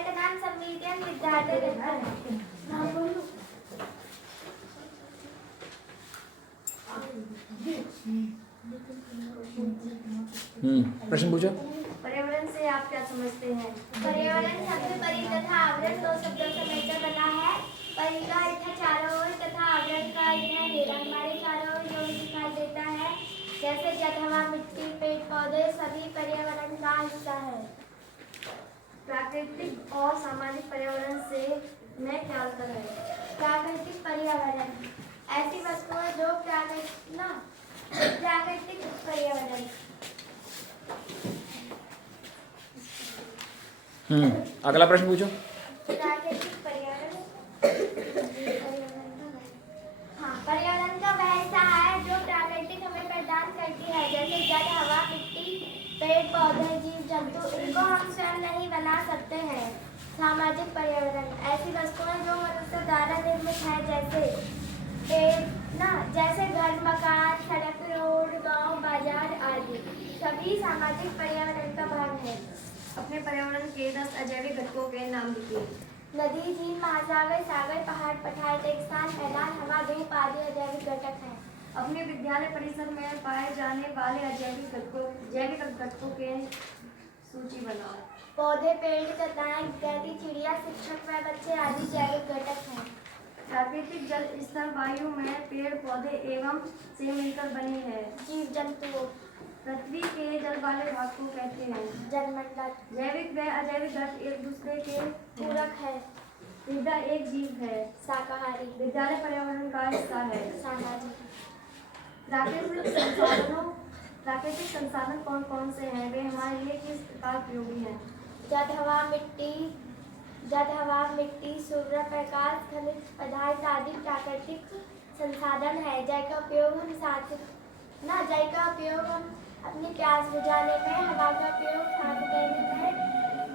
विद्यालय का नाम संविलियन विद्यालय रहता है। प्रश्न पूछो। पर्यावरण से आप क्या समझते हैं? पर्यावरण शब्द परि तथा आवरण दो शब्दों से मिलकर बना है। परि का अर्थ है चारों ओर तथा आवरण का अर्थ है घेरा। हमारे चारों ओर जो दिखाई देता है जैसे जल, हवा, मिट्टी, पेड़ पौधे सभी पर्यावरण का हिस्सा है। प्राकृतिक और सामाजिक पर्यावरण से में क्या अंतर है? प्राकृतिक पर्यावरण ऐसी वस्तुएं जो प्राकृतिक पर्यावरण। अगला प्रश्न पूछो। प्राकृतिक पर्यावरण पर्यावरण का वह हिस्सा है जो प्राकृतिक हमें प्रदान करती है, जैसे जल, हवा, मिट्टी, पेड़ पौधे, जीव जंतु। इनको हम स्वयं नहीं बना सकते हैं। सामाजिक पर्यावरण ऐसी वस्तुएं जो मनुष्य द्वारा निर्मित है, जैसे घर, मकान, सड़क, रोड, गांव, बाजार आदि सभी सामाजिक पर्यावरण का भाग है। अपने पर्यावरण के 10 अजैविक घटकों के नाम लिखिए। नदी, झील, महासागर, सागर, पहाड़, पठार, रेगिस्तान, मैदान, हवा, धूप आदि अजैविक घटक हैं। अपने विद्यालय परिसर में पाए जाने वाले जैविक घटकों के सूची बनाओ। पौधे, पेड़, चट्टान इत्यादि, चिड़िया, शिक्षक व बच्चे आदि जैविक घटक हैं। प्राकृतिक जल स्तर वायु में पेड़ पौधे एवं से मिलकर बनी है। जीव जंतु पृथ्वी के जल वाले भाग को कहते हैं जलमंडल। जैविक व अजैविक घटक एक दूसरे के पूरक है। हृदय एक जीव है शाकाहारी। विद्यालय पर्यावरण का हिस्सा है सामाजिक। प्राकृतिक संसाधन कौन कौन से हैं? वे हमारे लिए किस प्रकार उपयोगी हैं? जल, हवा, मिट्टी, सूर्य प्रकाश, खनिज पदार्थ आदि प्राकृतिक संसाधन है। जल का उपयोग हम अपनी प्यास बुझाने में, हवा का उपयोग सांस लेने में,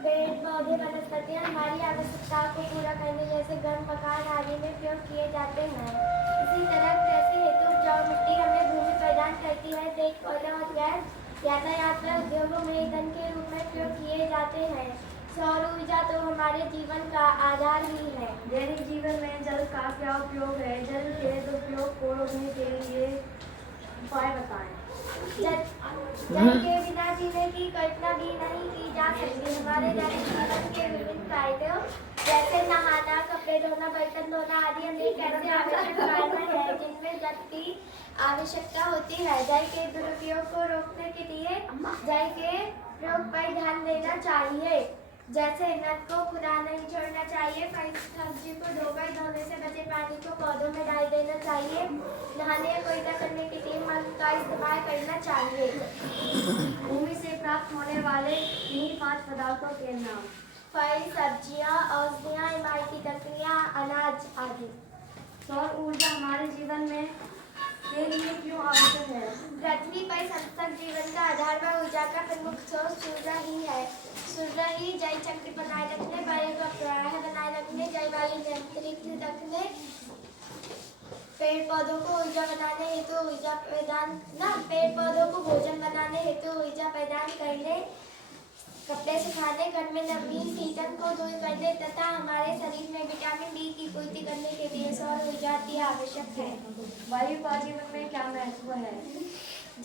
पेड़ पौधे वनस्पतियां हमारी आवश्यकताओं को पूरा करने जैसे घर, मकान आदि में उपयोग किए जाते हैं। इसी तरह कृषि हेतु उपजाऊ मिट्टी हमें भूमि प्रदान करती है। पेड़ पौधे और गैस यातायात व उद्योगों में ईंधन के रूप में उपयोग किए जाते हैं। सौर ऊर्जा तो हमारे जीवन का आधार ही है। दैनिक जीवन में जल का क्या उपयोग है? जल के दुरुपयोग को रोकने के लिए उपाय बताएं। जल के बिना जीने की कल्पना भी नहीं की जा सकती। हमारे दैनिक जीवन के विभिन्न कार्यों जैसे नहाना, कपड़े धोना, बर्तन धोना आदि अनेक ऐसे आवश्यक कार्य हैं जिनमें जल की आवश्यकता होती है। जल के दुरुपयोग को रोकने के लिए जल के प्रयोग पर ध्यान देना चाहिए। जैसे नल को खुला नहीं छोड़ना चाहिए। फल सब्जी को धोकर धोने से बचे पानी को पौधों में डाल देना चाहिए। नहाने या कोयला करने के लिए मग का इस्तेमाल करना चाहिए। भूमि से प्राप्त होने वाले इन्हीं 5 पदार्थों के नाम। फल, सब्जियां, औषधियां, इमारती लकड़ियां, अनाज आदि। सौर ऊर्जा हमारे जीवन में के लिए क्यों आवश्यक है? पृथ्वी पर समस्त जीवन का आधार व ऊर्जा का प्रमुख स्रोत सूर्य ही है। सूर्य ही जल चक्र बनाए रखने, वायु का प्रवाह बनाए रखने, जलवायु नियंत्रित रखने, पेड़ पौधों को भोजन बनाने हेतु ऊर्जा प्रदान करने, कपड़े सुखाने, घर में नमी शीतल को दूर करने तथा हमारे शरीर में विटामिन डी की पूर्ति करने के लिए सौर ऊर्जा अति आवश्यक है। वायु का जीवन में क्या महत्व है?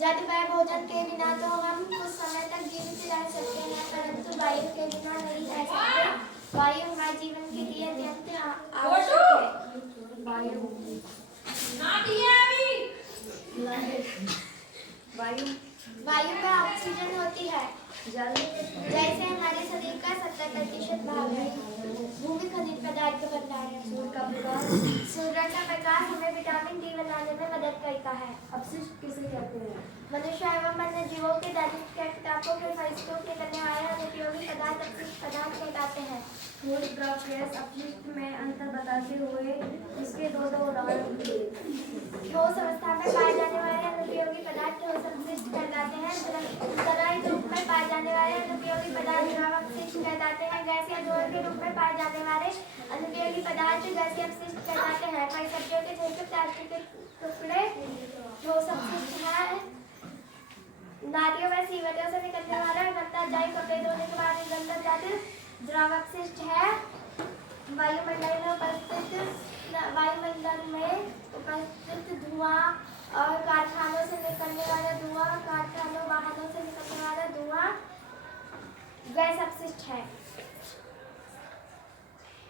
जल व भोजन के बिना तो हम कुछ समय तक जीवित रह सकते हैं, परंतु वायु के बिना नहीं रह सकते। वायु हमारे जीवन के लिए अत्यंत आवश्यक है। वायु का ऑक्सीजन होती है। जल जैसे हमारे शरीर का 70% भाग है। भूमि खनिज पदार्थ बनता है। सूर्य का प्रकाश हमें विटामिन डी बनाने में मदद करता है। अपशिष्ट किसे कहते हैं? मनुष्य एवं वन्य जीवों के दैनिक क्रियाकलापों के फलस्वरूप निकलने वाले अनुपयोगी पदार्थ अपशिष्ट पदार्थ कहलाते हैं। ठोस, द्रव, गैस, अपशिष्ट में अंतर बताते हुए इसके दो उदाहरण दिए। ठोस अवस्था में पाए जाने वाले अनुपयोगी पदार्थ ठोस अपशिष्ट कहलाते हैं। तरल रूप में पाए जाने वाले अनुपयोगी पदार्थ द्रव अपशिष्ट कहलाते हैं। गैस या धूल के रूप में पाए जाने वाले अनुपयोगी पदार्थ गैसीय अपशिष्ट कहलाते हैं। फल सब्जियों के छिलके, प्लास्टिक के टुकड़े ठोस अपशिष्ट है। नालियों व सीवरों से निकलने वाला गंदा जल, कपड़े धोने के बाद गंदा जल द्रव अपशिष्ट है वायुमंडल में उपस्थित धुआं और कारखानों से निकलने वाला धुआं, कारखानों वाहनों से निकलने वाला धुआं गैस अपशिष्ट है।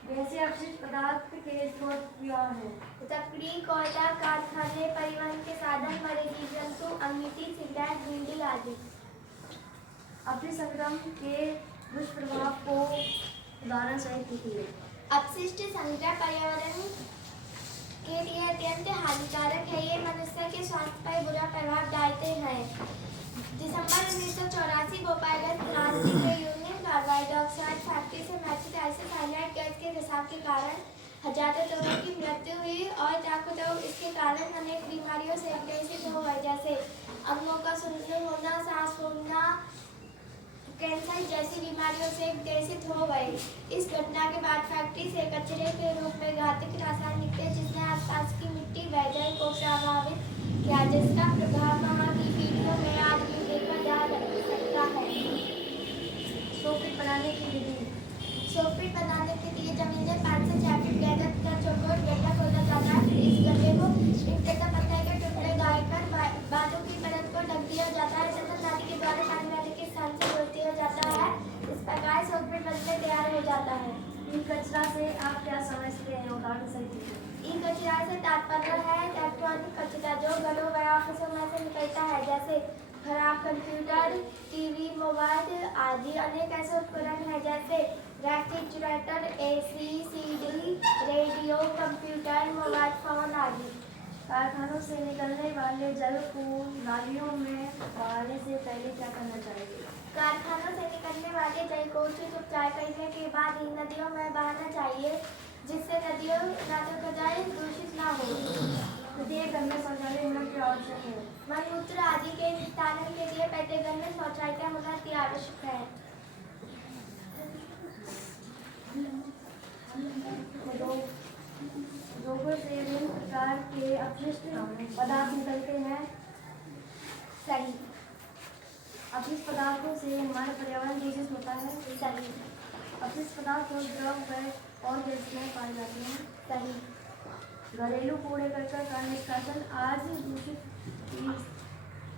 गैसीय अपशिष्ट पदार्थ के स्रोत क्या है? लकड़ी, कोयला, कारखाने, परिवहन के साधन, मरे जीव जंतु, अंगीठी, सिगरेट, बीड़ी आदि। अपशिष्ट संग्रह के दुष्प्रभाव को उदाहरण सहित लिखिए। अपशिष्ट संग्रह पर्यावरण के लिए अत्यंत हानिकारक है। ये मनुष्य के स्वास्थ्य पर बुरा प्रभाव डालते हैं। दिसंबर 1984 Bhopal plastic union carbide oxide factory से मैथिल साइनाइड गैस के रिसाव के कारण हजारों लोगों की मृत्यु हुई और लाखों लोग इसके कारण अनेक बीमारियों से ग्रसित हो गए, जैसे अंगों का शून्य होना, सांस फूलना, कैंसर जैसी बीमारियों से ग्रसित हो गए। इस घटना के बाद फैक्ट्री से कचरे के रूप में घातक रसायन निकले, जिसने आसपास की मिट्टी पेयजल को प्रभावित किया, जिसका प्रभाव वहाँ की पीढ़ियों में आज भी देखा जा सकता है। सोफिट बनाने की विधि। सोफिट बनाने के लिए जमीन में 5 से 6 फीट गहरा का चौकोर गड्ढा खोदा जाता है। फिर इस गड्ढे को ईंट का पत्थर के टुकड़े गाड़कर बालू की परत को ढक दिया जाता है तथा नाली के द्वारा पानी वाले के स्थान से जोड़ दिया जाता है। इस प्रकार सोफिट बनकर तैयार हो जाता है। ई कचरा से आप क्या समझते हैं? उदाहरण सहित लिखिए। ई कचरा से तात्पर्य है इलेक्ट्रॉनिक कचरा जो घरों व ऑफिसों में से निकलता है, जैसे खराब कंप्यूटर, टीवी, मोबाइल आदि। अनेक ऐसे उपकरण हैं जैसे refrigerator, AC, CD, radio, computer, mobile phone आदि। कारखानों से निकलने वाले जल को नालियों में बहाने से पहले क्या करना चाहिए? कारखानों से निकलने वाले जल को उचित उपचार करने के बाद ही नदियों में बहाना चाहिए, जिससे नदियों का जल दूषित न हो। प्रत्येक घर में शौचालय होना क्यों आवश्यक है? मलमूत्र आदि के निस्तारण के लिए प्रत्येक घर में शौचालय होना अति आवश्यक है। रोगों से विभिन्न प्रकार के अपशिष्ट पदार्थ निकलते हैं। सही। अपशिष्ट पदार्थों से हमारा पर्यावरण दूषित होता है। सही। अपशिष्ट पदार्थ और द्रव और गैस में पाए जाते हैं। सही। घरेलू कूड़े करकट का निष्कासन आज दूषित की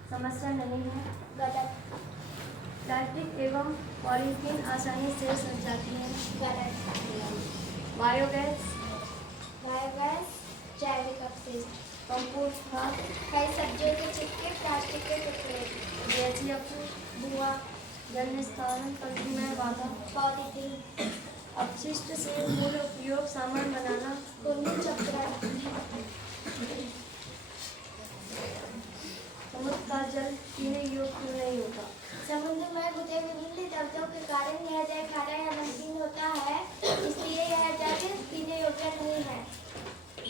समस्या नहीं है। गलत। प्लास्टिक एवं पॉलीथीन आसानी से सड़ जाती हैं। गलत। बायोगैस जैविक अपशिष्ट, कंपोस्ट खाद, कई सब्जियों के छिलके, प्लास्टिक के टुकड़े, गैसीय अपशिष्ट, धुआं, जल निस्तारण, पंक्ति में बाधा, पॉलीथीन, अपशिष्ट से मूल उपयोग सामान बनाना, कुंडी चक्र। समुद्र का जल पीने योग्य क्यों नहीं होता? समुद्र में होते विभिन्न द्रव्यों के कारण यह जल खारा या नमकीन होता है, इसलिए यह जल पीने योग्य नहीं है।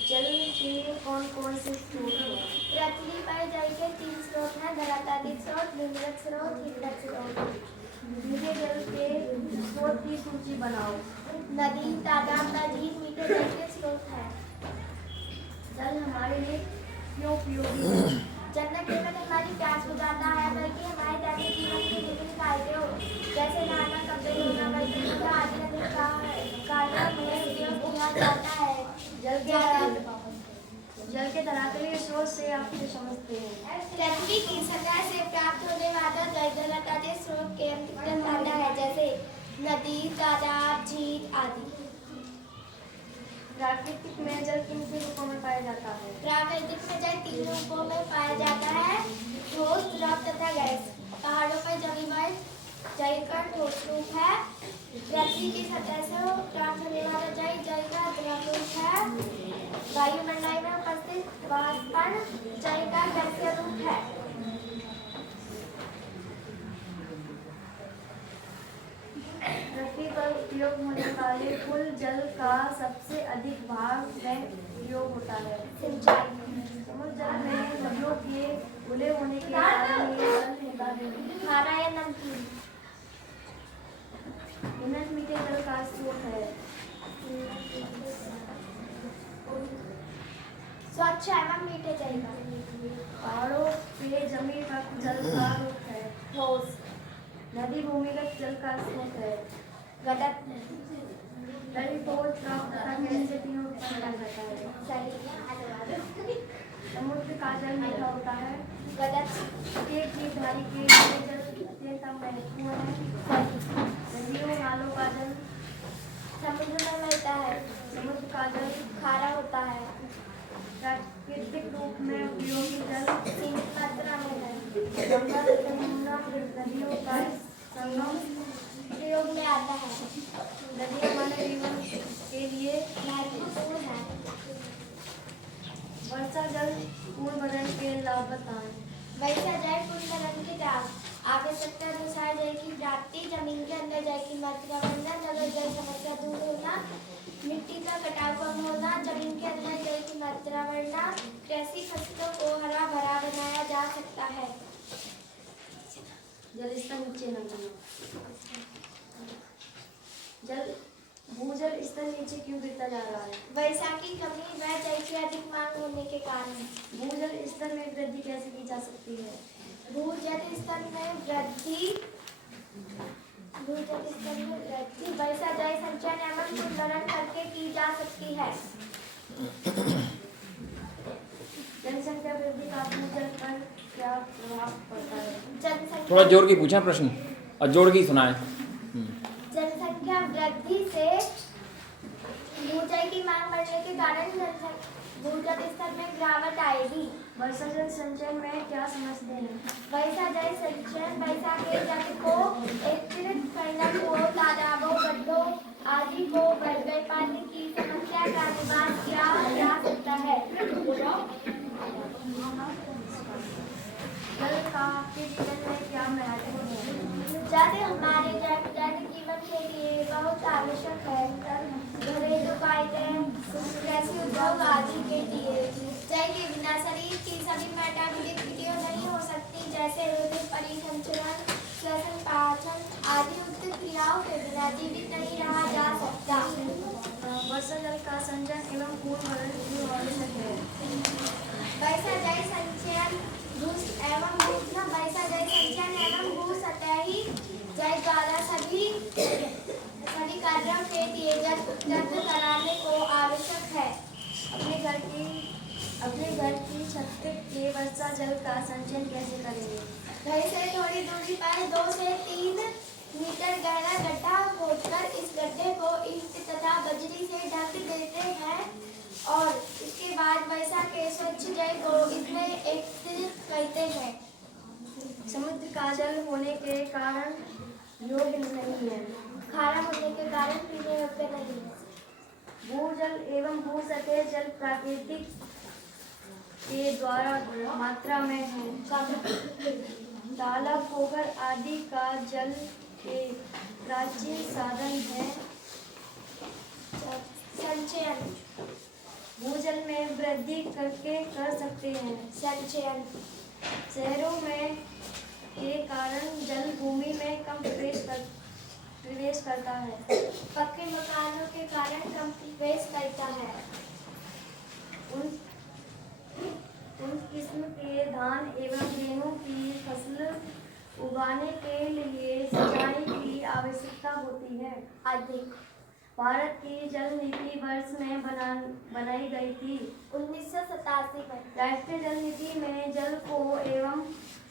जल के कौन कौन से स्रोत हैं? पृथ्वी पर जल के 3 स्रोत हैं: धरातलीय स्रोत, भूमिगत स्रोत, हिमगत स्रोत। मीठे जल के स्रोत की सूची बनाओ। नदी, तालाब, झील मीठे जल के स्रोत हैं। जल हमारे लिए क्यों उपयोगी है? जल न केवल हमारी प्यास बुझाता है, बल्कि हमारे दैनिक जीवन के विभिन्न कार्यों जैसे नहाना, कपड़े धोना, बर्तन धोना आदि अनेक कार्यों में उपयोग किया जाता है। जल के धरातलीय स्रोत से आप क्या समझते हैं? पृथ्वी की सतह से प्राप्त होने वाला जल धरातलीय स्रोत के अंतर्गत आता है, जैसे नदी, तालाब, झील आदि। प्राकृतिक में जल किन किन रूपों में पाया जाता है? प्राकृतिक में जल 3 रूपों में पाया जाता है: ठोस, द्रव तथा गैस। पहाड़ों पर जमी हुई जल का ठोस रूप है। पृथ्वी की सतह से प्राप्त होने वाला जल का द्रव रूप है। वायुमंडल में उपस्थित वाष्पन जल का गैसीय रूप है। पृथ्वी पर उपयोग होने वाले कुल जल का सबसे अधिक भाग में उपयोग होता है। सिंचाई। समुद्र जल में नदियों के घुले होने के कारण ये जल होता है। खारा या नमकीन। उन्नत मीठे जल का स्रोत है। स्वच्छ एवं मीठे जल का। पहाड़ों पे जमी का जल का रूप है। ठोस। नदी भूमिगत जल का स्रोत है। गलत। जल ठोस, द्रव तथा गैसीय तीनों रूप में पाया जाता है। सही। समुद्र का जल मीठा होता है। गलत। एक जीवधारी के लिए जल अत्यंत महत्वपूर्ण है। नदियों नालों का जल समुद्र में मिलता है। समुद्र का जल खारा होता है। प्राकृतिक रूप में उपयोगी जल सीमित मात्रा में है। गंगा तथा यमुना नदियों का संगम प्रयोग में आता है। नदियां मानव जीवन के लिए महत्वपूर्ण है। वर्षा जल पूर्ण भरण के लाभ बताएं। वर्षा जल पुनर्भरण के लाभ। आवश्यकता अनुसार जल की प्राप्ति, जमीन के अंदर जल की मात्रा बढ़ना, नगर जल समस्या दूर होना, मिट्टी का कटाव कम होना, जमीन के अंदर जल की मात्रा बढ़ना, कृषि फसलों को हरा भरा बनाया जा सकता है। जल स्तर नीचे न गिरना। भूजल स्तर नीचे क्यों गिरता जा रहा है? वर्षा की कमी व जल की अधिक मांग होने के कारण। भूजल स्तर में वृद्धि कैसे की जा सकती है? भूजल स्तर में वृद्धि वर्षा जल संचयन एवं पुनर्भरण करके की जा सकती है। जनसंख्या वृद्धि का भूजल पर क्या प्रभाव पड़ता है? जनसंख्या थोड़ा जोर की पूछा प्रश्न और जोर की सुनाए। जनसंख्या वृद्धि से भूजल की मांग बढ़ने के कारण भूजल स्तर में गिरावट आएगी। वर्षा जल संचयन में क्या समझते हैं? वर्षा जल संचयन वर्षा के जल को एकत्रित करना, कुओं, तालाबों, गड्ढों आदि को बढ़ गए पानी की समस्या का निवारण किया जा सकता है। जल का आपके जीवन में क्या महत्व है? जल हमारे दैनिक जीवन के लिए बहुत आवश्यक है। घरेलू फायदे, कृषि उद्योग आदि के लिए। जल के बिना शरीर की सभी मेटाबॉलिक क्रियाएं नहीं हो सकती, जैसे हृदय परिसंचरण, श्वसन, पाचन आदि उत्तर क्रियाओं के बिना जीवित नहीं रहा जा सकता। वर्षा जल का संचयन एवं पूर्ण भरण क्यों आवश्यक है? वर्षा जल संचयन भू सतही जल द्वारा सभी कार्यों के लिए जल उपलब्ध कराने को आवश्यक है। अपने घर की छत के वर्षा जल का संचयन कैसे करेंगे? घर से थोड़ी दूरी पर 2 से 3 मीटर गहरा गड्ढा खोदकर इस गड्ढे को ईंट तथा बजरी से ढक देते हैं और इसके बाद वर्षा के स्वच्छ जल को इसमें एकत्रित करते हैं। समुद्र का जल होने के कारण योग्य नहीं है। खारा होने के कारण पीने योग्य नहीं है। भूजल एवं भूसतह जल प्राकृतिक के द्वारा मात्रा में है। तालाब, पोखर आदि का जल एक प्राचीन साधन है। संचयन भूजल में वृद्धि करके कर सकते हैं। संचयन शहरों में के कारण जल भूमि में कम प्रवेश करता है। पक्के मकानों के कारण कम प्रवेश करता है। उन किस्म के धान एवं गेहूं की फसल उगाने के लिए सिंचाई की आवश्यकता होती है। अधिक भारत की जल नीति वर्ष में बनाई गई थी 1987 में। राष्ट्रीय जल नीति में जल को एवं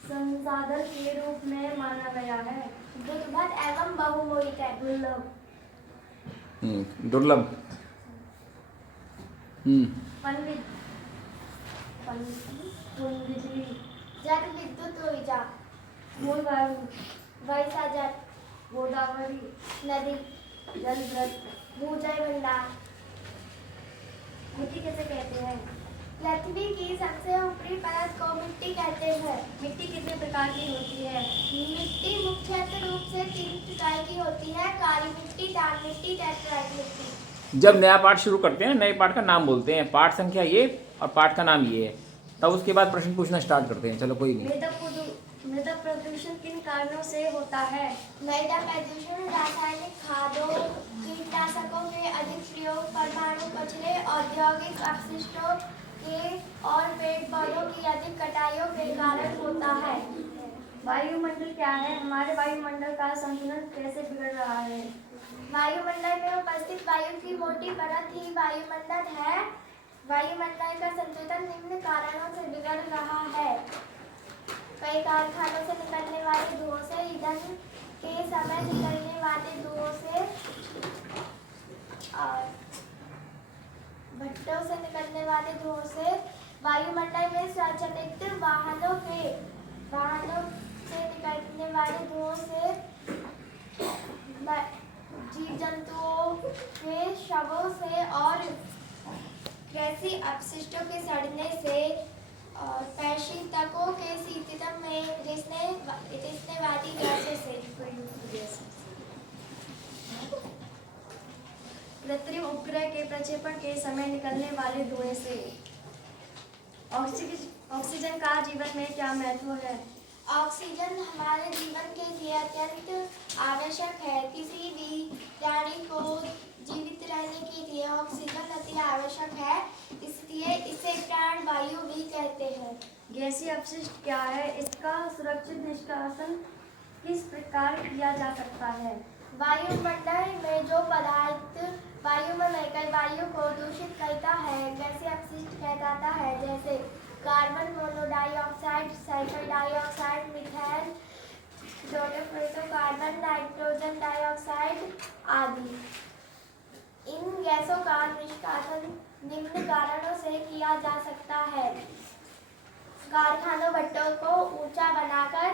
संसाधन के रूप में माना गया है। दुर्लभ एवं बहुमूल्य है। दुर्लभ दुर्लभ। बिजली, जल विद्युत ऊर्जा, मूल वायु, वर्षा जल, गोदावरी नदी, जल व्रत। भूजल भंडार। मिट्टी किसे कहते हैं? पृथ्वी की सबसे ऊपरी परत को मिट्टी कहते हैं। मिट्टी कितने प्रकार की होती है? मिट्टी मुख्यतः रूप से 3 प्रकार की होती है: काली मिट्टी, लाल मिट्टी, लैटराइट मिट्टी। जब नया पाठ शुरू करते हैं, नए पाठ का नाम बोलते हैं, पाठ संख्या ये और पाठ का नाम ये है, तब उसके बाद प्रश्न पूछना स्टार्ट करते हैं। चलो कोई नहीं। मृदा प्रदूषण किन कारणों से होता है? मृदा प्रदूषण रासायनिक खादों, कीटनाशकों के अधिक प्रयोग, परमाणु कचरे, औद्योगिक अपशिष्टों के और पेड़ पौधों की अधिक कटाइयों के कारण होता है। वायुमंडल क्या है? हमारे वायुमंडल का संतुलन कैसे बिगड़ रहा है? वायुमंडल में उपस्थित वायु की मोटी परत ही वायुमंडल है। वायुमंडल का संतुलन निम्न कारणों से बिगड़ रहा है। कई कारखानों से निकलने वाले धुओं से, ईंधन के समय निकलने वाले धुओं से और भट्टों से निकलने वाले धुओं से, वायुमंडल में स्वचालित वाहनों से निकलने वाले धुओं से, जीव जंतुओं के शवों से और कृषि अपशिष्टों के सड़ने से और पेशितकों के शीतल में रिसने वाली गैसों से, कृत्रिम उपग्रह के प्रक्षेपण के समय निकलने वाले धुएं से। ऑक्सीजन का जीवन में क्या महत्व है? ऑक्सीजन हमारे जीवन के लिए अत्यंत आवश्यक है। किसी भी प्राणी को जीवित रहने के लिए ऑक्सीजन अति आवश्यक है, इसलिए इसे प्राण वायु भी कहते हैं। गैसीय अपशिष्ट क्या है? इसका सुरक्षित निष्कासन किस प्रकार किया जा सकता है? वायुमंडल में जो पदार्थ वायु में मिलकर वायु को दूषित करता है, गैसीय अपशिष्ट कहलाता है, जैसे carbon monodioxide, sulphur dioxide, methane, chlorofluorocarbon, nitrogen dioxide आदि। इन गैसों का निष्कासन निम्न कारणों से किया जा सकता है। कारखानों भट्टों को ऊंचा बनाकर,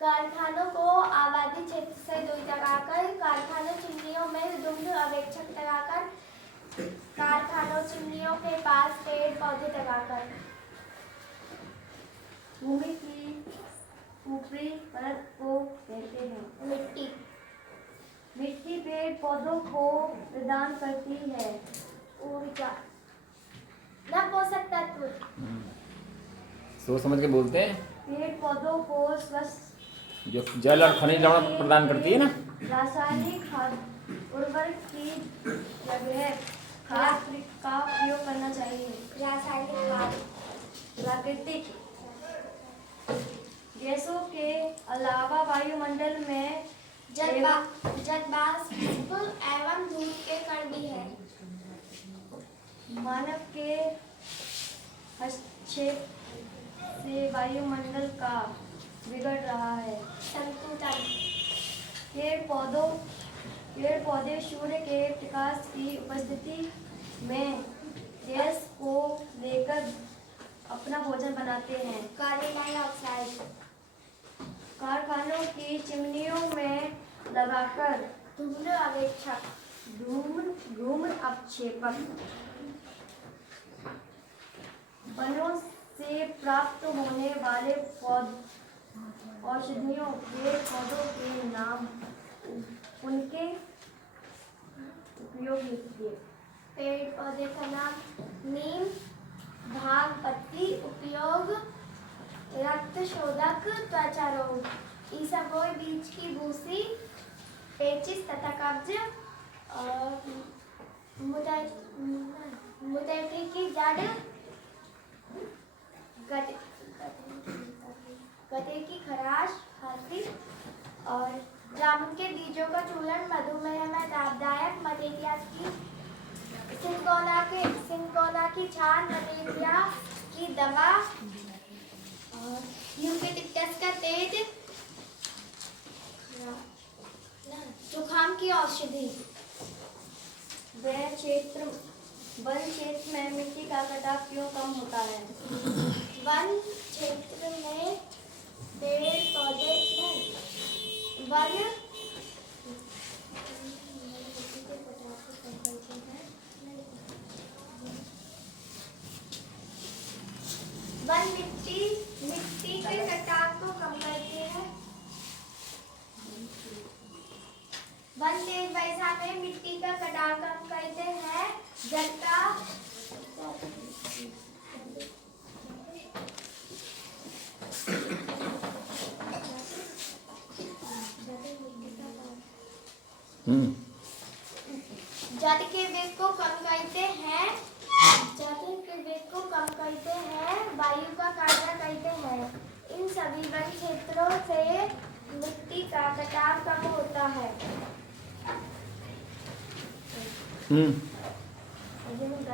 कारखानों को आबादी क्षेत्र से दूर लगाकर, कारखानों चिमनियों में धुंध अवेक्षक लगाकर, कारखानों चिमनियों के पास पेड़ पौधे लगाकर। भूमि की ऊपरी परत को कहते हैं मिट्टी। मिट्टी पेड़ पौधों को प्रदान करती है ऊर्जा, न पोषक तत्व। सोच समझ के बोलते हैं। पेड़ पौधों को स्वस्थ जो जल और खनिज लवण प्रदान करती है ना। रासायनिक खाद उर्वरक की जगह खाद का प्रयोग करना चाहिए। रासायनिक खाद। प्राकृतिक गैसों के अलावा वायुमंडल में जल वाष्प एवं धूल के कण भी है। मानव के हस्तक्षेप से वायुमंडल का बिगड़ रहा है संतुलन। पेड़ पौधे सूर्य के प्रकाश की उपस्थिति में गैस को लेकर अपना भोजन बनाते हैं। Carbon dioxide. कारखानों की चिमनियों में लगाकर धूम्र अवेक्षक। धूम्र अपक्षेपक। वनों से प्राप्त होने वाले औषधियों के पौधों के नाम, उनके उपयोग लिखिए। पेड़ पौधे का नाम: नीम, भांग पत्ती। उपयोग: रक्त शोधक, त्वचा रोग, इसबगोल बीज की भूसी, पेचिश तथा कब्ज, मुतैठी की जड़, गधे की खराश, हल्दी और जामुन के बीजों का चूर्ण मधुमेह में लाभदायक। मलेरिया की सिंकोना की छाल मलेरिया की दवा और यूकेलिप्टस का तेज जुकाम की औषधि। वन क्षेत्र में मिट्टी का कटाव क्यों कम होता है? वन क्षेत्र में पेड़ पौधे वन मिट्टी के कटाव को कम करते हैं। वन तेज वर्षा में मिट्टी का कटाव कम करते हैं। जल का जल के वेग को कम करते हैं। वायु का कार्य करते हैं। इन सभी वन क्षेत्रों से मिट्टी का कटाव कम होता है।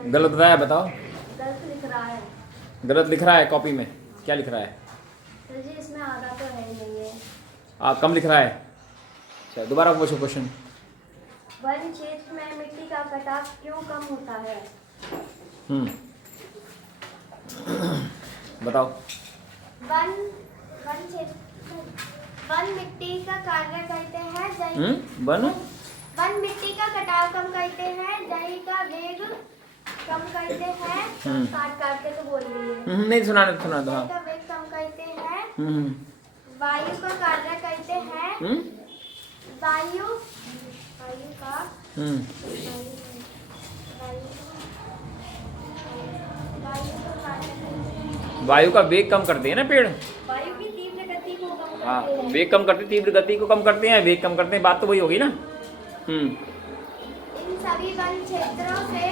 गलत बताया, बताओ। गलत लिख रहा है गलत लिख रहा है कॉपी में, क्या लिख रहा है? सर जी, इसमें आधा तो है ही नहीं है। कम लिख रहा है। अच्छा, दोबारा पूछो क्वेश्चन। वन क्षेत्र में मिट्टी का कटाव क्यों कम होता है? बताओ। वन मिट्टी का कार्य करते हैं वन मिट्टी का कटाव कम करते हैं, दही का वेग कम करते हैं। काट काट के तो बोल रही है। नहीं सुना दो। दही हाँ। का वेग कम करते हैं, हम्म वायु का कार्य करते हैं। वायु का हम्म वायु का वेग कम करते हैं ना पेड़। वायु की तीव्र गति को कम हाँ, करते हैं। वेग कम करते, तीव्र गति को कम करते हैं, वेग कम करते हैं, बात तो वही होगी ना। इन सभी वन क्षेत्रों से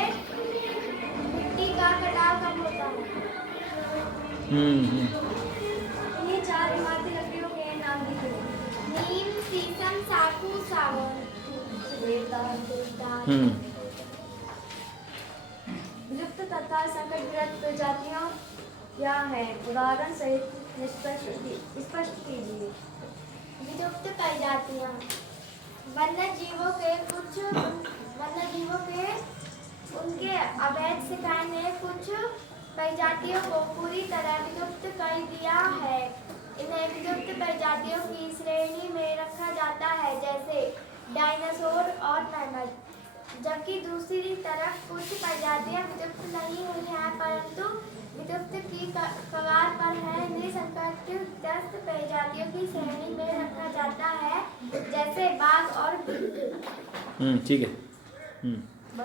मिट्टी का कटाव कम होता है। इन्हीं चार इमारती लकड़ियों के नाम लिखो। नीम, शीशम, साखू, सागौन, देवदार। विलुप्त तथा संकटग्रस्त प्रजातियां क्या हैं? उदाहरण सहित स्पष्ट कीजिए। विलुप्त प्रजातियां वन्य जीवों के उनके अवैध शिकार ने कुछ प्रजातियों को पूरी तरह विलुप्त कर दिया है। इन्हें विलुप्त प्रजातियों की श्रेणी में रखा जाता है, जैसे डायनासोर और मैमथ। जबकि दूसरी तरफ कुछ प्रजातियां विलुप्त नहीं हुई हैं, परंतु विलुप्त की कगार पर है। इन्हें संकटग्रस्त प्रजातियों की श्रेणी में रखा जाता है, जैसे बाघ और बिल्ली। ठीक है।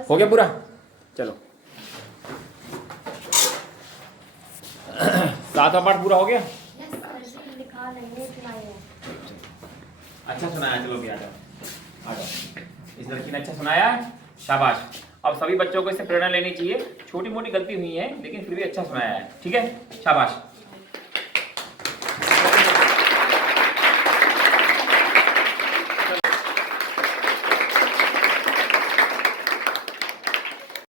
हो गया पूरा? चलो। 7वां पाठ पूरा हो गया। लिखा नहीं है, सुनाई है। अच्छा सुनाया, चलो भी आ जाओ। इस लड़की ने अच्छा सुनाया, शाबाश। अब सभी बच्चों को इससे प्रेरणा लेनी चाहिए। छोटी मोटी गलती हुई है, लेकिन फिर भी अच्छा सुनाया है। ठीक है, शाबाश।